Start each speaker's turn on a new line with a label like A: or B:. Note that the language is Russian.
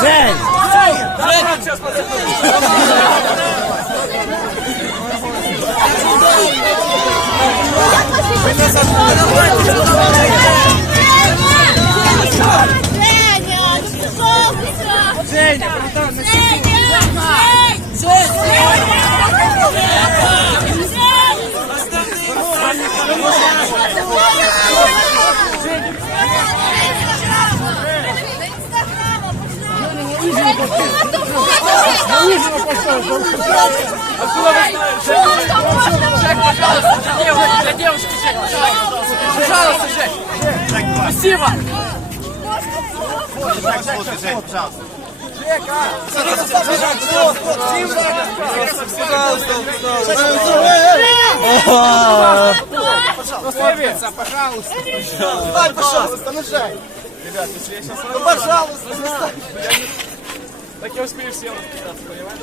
A: Жень!
B: Женя,
A: Женя! Женя! Пожалуйста! Для, девушки, пожалуйста. Спасибо. Пожалуйста, пожалуйста.
C: Дай, пожалуйста, нажай.
A: Ребят, если я сейчас
C: Ну, пожалуйста,
A: так я успею всем расписаться, понимаешь?